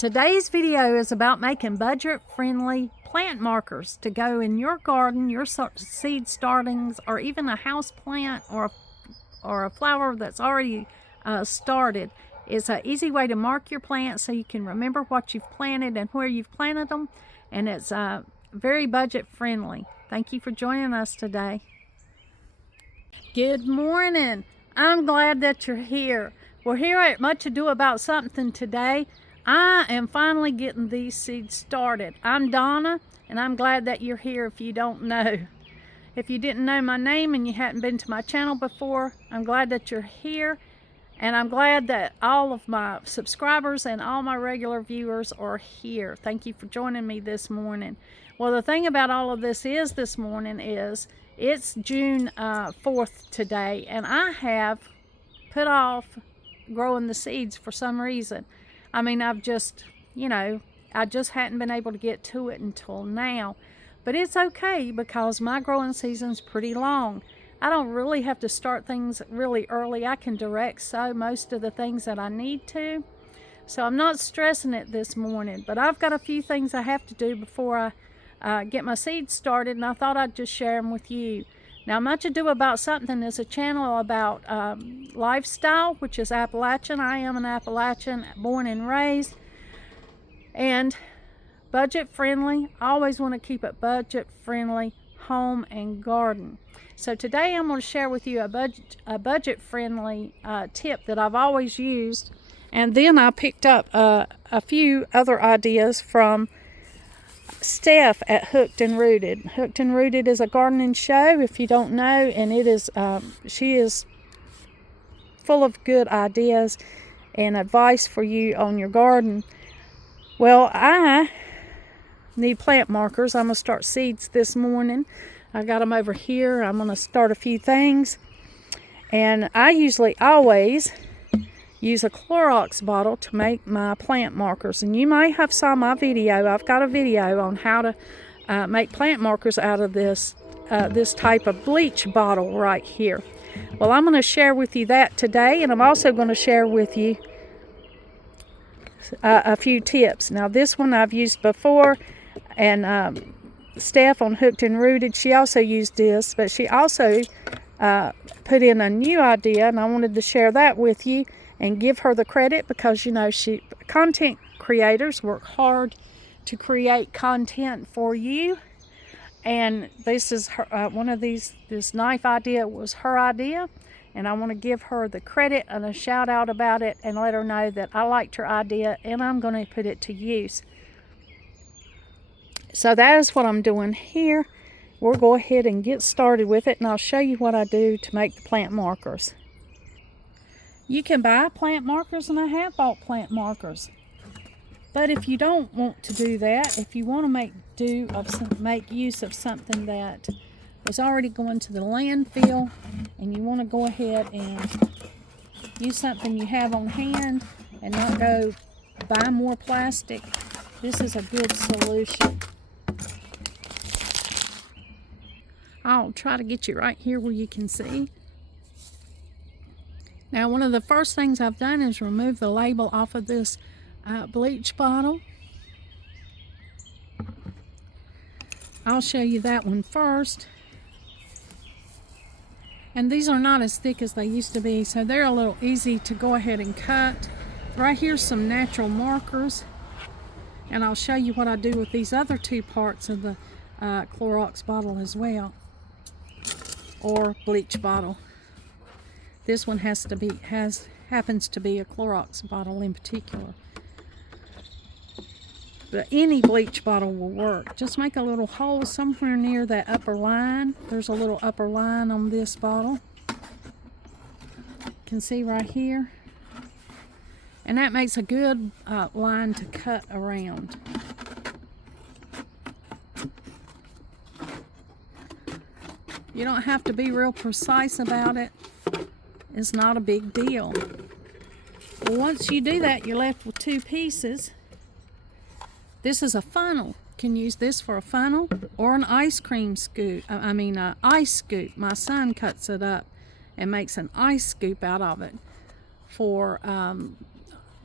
Today's video is about making budget-friendly plant markers to go in your garden, your seed startings, or even a house plant or a flower that's already started. It's an easy way to mark your plants so you can remember what you've planted and where you've planted them, and it's very budget-friendly. Thank you for joining us today. Good morning. I'm glad that you're here. We're here at Much Ado About Something today. I am finally getting these seeds started. I'm Donna, and I'm glad that you're here if you don't know. If you didn't know my name and you hadn't been to my channel before, I'm glad that you're here. And I'm glad that all of my subscribers and all my regular viewers are here. Thank you for joining me this morning. Well, the thing about all of this is this morning is it's June 4th today, and I have put off growing the seeds for some reason. I mean, I've just, I just hadn't been able to get to it until now. But it's okay because my growing season's pretty long. I don't really have to start things really early. I can direct sow most of the things that I need to. So I'm not stressing it this morning, but I've got a few things I have to do before I get my seeds started, and I thought I'd just share them with you. Now, Much Ado About Something is a channel about lifestyle, which is Appalachian. I am an Appalachian, born and raised, and budget-friendly. I always want to keep it budget-friendly, home and garden. So today I'm going to share with you a budget-friendly tip that I've always used, and then I picked up a few other ideas from Steph at Hooked and Rooted. Hooked and Rooted is a gardening show, if you don't know, and it is she is full of good ideas and advice for you on your garden. Well, I need plant markers. I'm going to start seeds this morning. I got them over here. I'm going to start a few things, and I usually always use a Clorox bottle to make my plant markers. And you may have saw my video. I've got a video on how to make plant markers out of this type of bleach bottle right here. Well, I'm going to share with you that today, and I'm also going to share with you a few tips. Now, this one I've used before, and Steph on Hooked and Rooted, she also used this, but she also put in a new idea, and I wanted to share that with you and give her the credit because, content creators work hard to create content for you. And this is her, this knife idea was her idea. And I want to give her the credit and a shout out about it and let her know that I liked her idea and I'm going to put it to use. So that is what I'm doing here. We'll go ahead and get started with it, and I'll show you what I do to make the plant markers. You can buy plant markers, and I have bought plant markers. But if you don't want to do that, if you want to make use of something that was already going to the landfill, and you want to go ahead and use something you have on hand and not go buy more plastic, this is a good solution. I'll try to get you right here where you can see. Now, one of the first things I've done is remove the label off of this bleach bottle. I'll show you that one first. And these are not as thick as they used to be, so they're a little easy to go ahead and cut. Right here's some natural markers, and I'll show you what I do with these other two parts of the Clorox bottle as well, or bleach bottle. This one happens to be a Clorox bottle in particular. But any bleach bottle will work. Just make a little hole somewhere near that upper line. There's a little upper line on this bottle. You can see right here. And that makes a good line to cut around. You don't have to be real precise about it. It's not a big deal. Well, once you do that, you're left with two pieces. This is a funnel. You can use this for a funnel or an ice cream scoop. Ice scoop. My son cuts it up and makes an ice scoop out of it for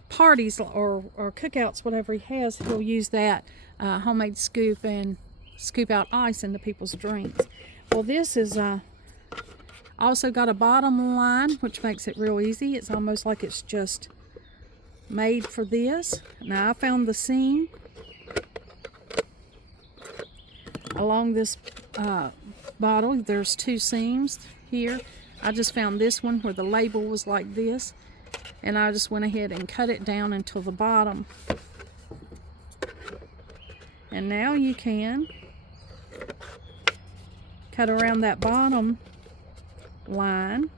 parties or cookouts, whatever he has, he'll use that homemade scoop and scoop out ice into people's drinks. Well, this is also got a bottom line, which makes it real easy. It's almost like it's just made for this. Now I found the seam along this bottle. There's 2 seams here. I just found this one where the label was like this, and I just went ahead and cut it down until the bottom. And now you can cut around that bottom line.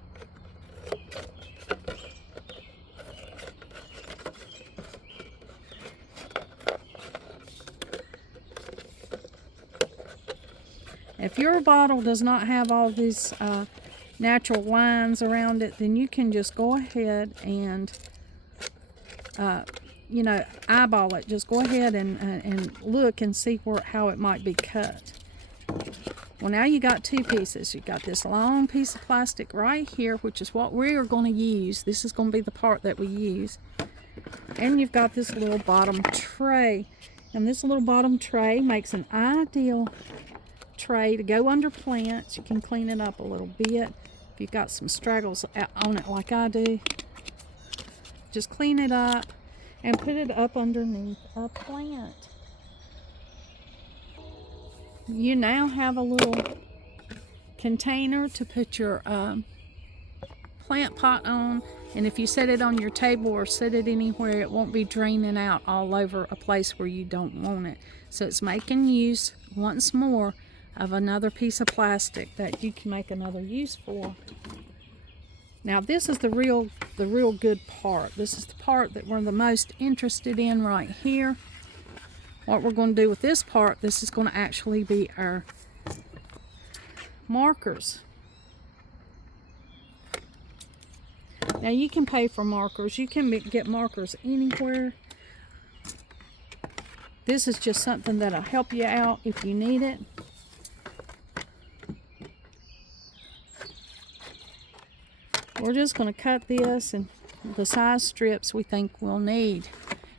If your bottle does not have all these natural lines around it, then you can just go ahead and you know, eyeball it. Just go ahead and look and see how it might be cut. Well, now you got 2 pieces. You got this long piece of plastic right here, which is what we are going to use. This is going to be the part that we use. And you've got this little bottom tray. And this little bottom tray makes an ideal tray to go under plants. You can clean it up a little bit. If you've got some straggles on it like I do, just clean it up and put it up underneath a plant. You now have a little container to put your plant pot on, and if you set it on your table or set it anywhere, it won't be draining out all over a place where you don't want it. So it's making use once more of another piece of plastic that you can make another use for. Now this is the real good part. This is the part that we're the most interested in right here. What we're going to do with this part, this is going to actually be our markers. Now you can pay for markers. You can get markers anywhere. This is just something that'll help you out if you need it. We're just going to cut this in the size strips we think we'll need.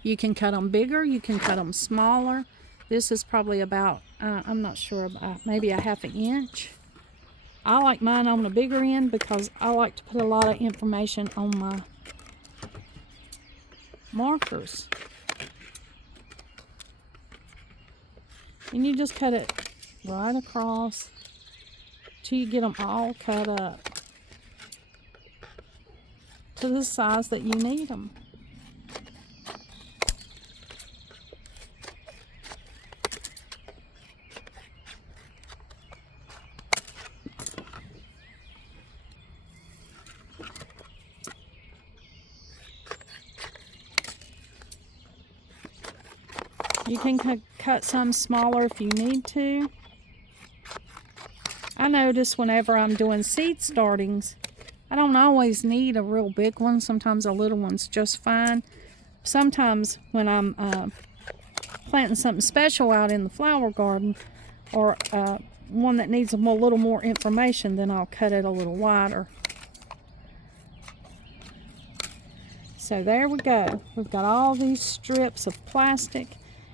You can cut them bigger, you can cut them smaller. This is probably about, I'm not sure, about maybe a ½ inch. I like mine on the bigger end because I like to put a lot of information on my markers. And you just cut it right across till you get them all cut up to the size that you need them. You can cut some smaller if you need to. I notice whenever I'm doing seed startings, I don't always need a real big one. Sometimes a little one's just fine. Sometimes when I'm planting something special out in the flower garden, or one that needs a little more information, then I'll cut it a little wider. So there we go. We've got all these strips of plastic.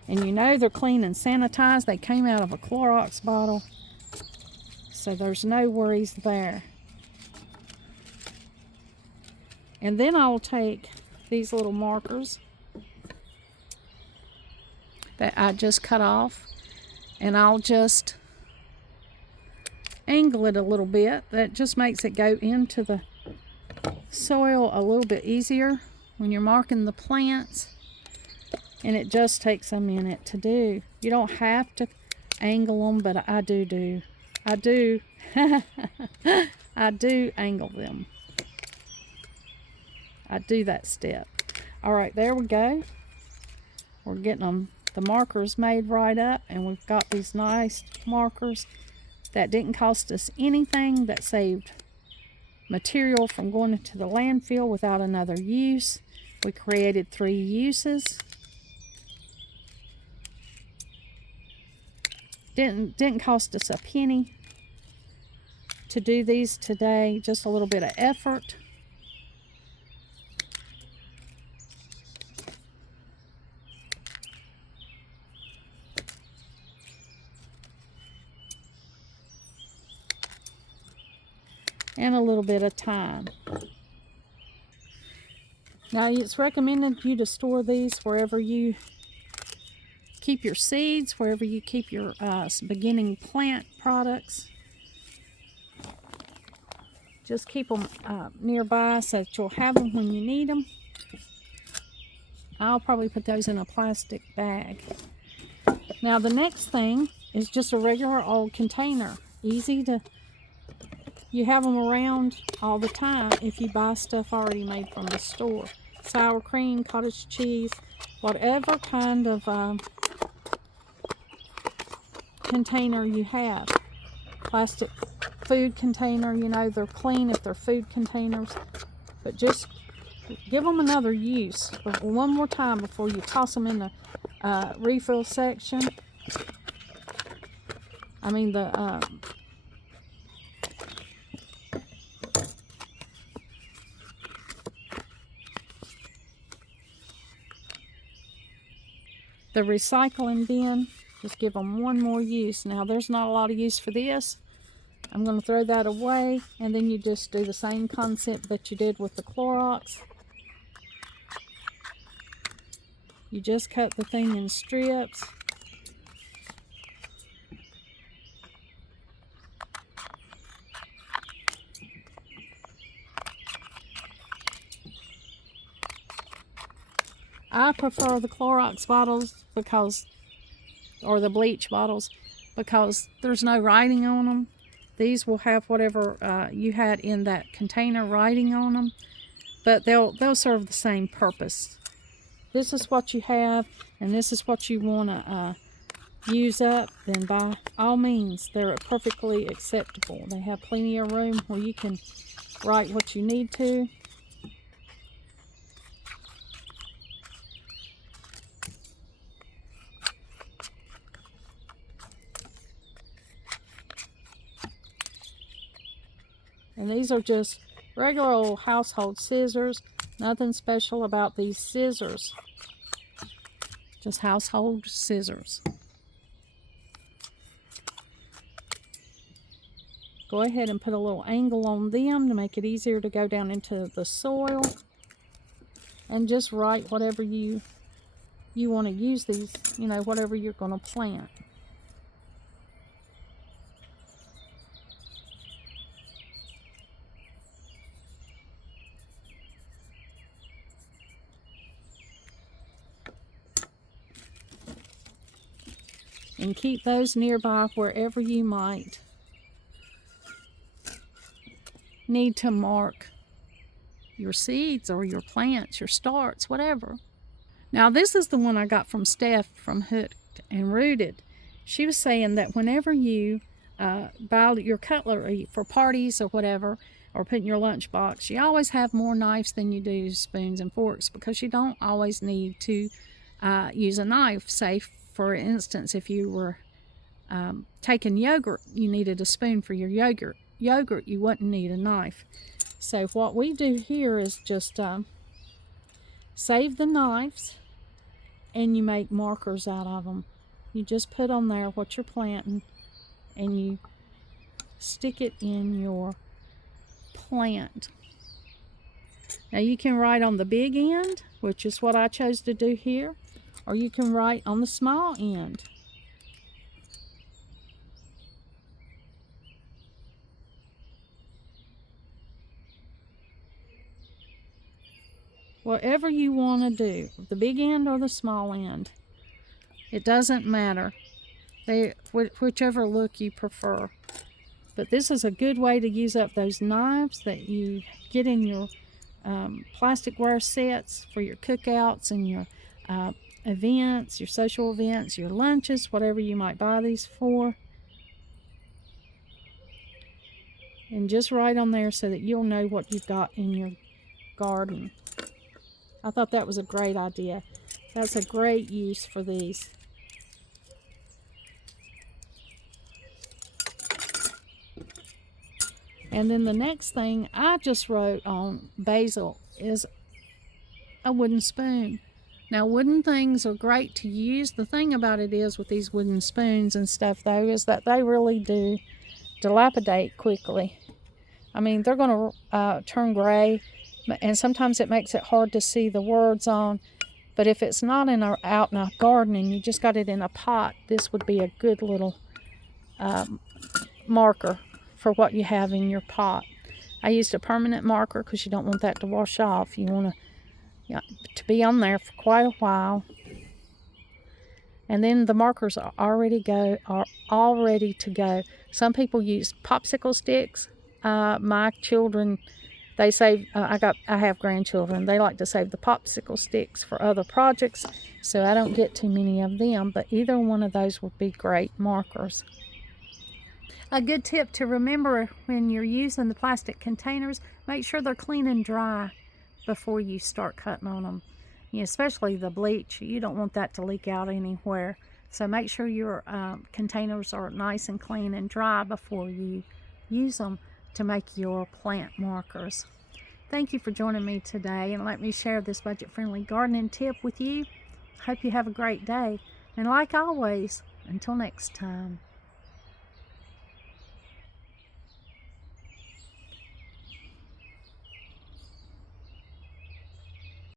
And you know they're clean and sanitized. They came out of a Clorox bottle. So there's no worries there. And then I'll take these little markers that I just cut off, and I'll just angle it a little bit. That just makes it go into the soil a little bit easier when you're marking the plants. And it just takes a minute to do. You don't have to angle them, but I do. I do angle them. I do that step. All right, there we go. We're getting the markers made right up, and we've got these nice markers that didn't cost us anything, that saved material from going into the landfill without another use. We created 3 uses. Didn't cost us a penny to do these today. Just a little bit of effort. and a little bit of thyme. Now, it's recommended you to store these wherever you keep your seeds, wherever you keep your beginning plant products. Just keep them nearby so that you'll have them when you need them. I'll probably put those in a plastic bag. Now, the next thing is just a regular old container. Easy to, you have them around all the time if you buy stuff already made from the store. Sour cream, cottage cheese, whatever kind of container you have. Plastic food container, you know, they're clean if they're food containers, but just give them another use one more time before you toss them in the refill section. I mean the recycling bin. Just give them one more use. Now, there's not a lot of use for this. I'm going to throw that away, and then you just do the same concept that you did with the Clorox. You just cut the thing in strips. I prefer the Clorox bottles because, or the bleach bottles, because there's no writing on them. These will have whatever you had in that container writing on them, but they'll serve the same purpose. This is what you have, and this is what you want to use up, then by all means, they're perfectly acceptable. They have plenty of room where you can write what you need to. And these are just regular old household scissors. Nothing special about these scissors. Just household scissors. Go ahead and put a little angle on them to make it easier to go down into the soil. And just write whatever you want to use these, you know, whatever you're going to plant. And keep those nearby wherever you might need to mark your seeds or your plants, your starts, whatever. Now, this is the one I got from Steph from Hooked and Rooted. She was saying that whenever you buy your cutlery for parties or whatever, or put in your lunchbox, you always have more knives than you do spoons and forks, because you don't always need to use a knife. Say, for instance, if you were taking yogurt, you needed a spoon for your yogurt, you wouldn't need a knife. So what we do here is just save the knives, and you make markers out of them. You just put on there what you're planting, and you stick it in your plant. Now, you can write on the big end, which is what I chose to do here, or you can write on the small end. Whatever you want to do, the big end or the small end, it doesn't matter. Whichever look you prefer. But this is a good way to use up those knives that you get in your plasticware sets for your cookouts and your events, your social events, your lunches, whatever you might buy these for. And just write on there so that you'll know what you've got in your garden. I thought that was a great idea. That's a great use for these. And then the next thing I just wrote on basil is a wooden spoon. Now, wooden things are great to use. The thing about it is with these wooden spoons and stuff, though, is that they really do dilapidate quickly. I mean, they're going to turn gray, and sometimes it makes it hard to see the words on. But if it's not out in a garden and you just got it in a pot, this would be a good little marker for what you have in your pot. I used a permanent marker because you don't want that to wash off. You want to be on there for quite a while. And then the markers are all ready to go. Some people use popsicle sticks. My children, they save. I have grandchildren. They like to save the popsicle sticks for other projects, so I don't get too many of them. But either one of those would be great markers. A good tip to remember when you're using the plastic containers: make sure they're clean and dry before you start cutting on them. Especially the bleach, you don't want that to leak out anywhere. So make sure your containers are nice and clean and dry before you use them to make your plant markers. Thank you for joining me today and let me share this budget-friendly gardening tip with you. Hope you have a great day. And like always, until next time.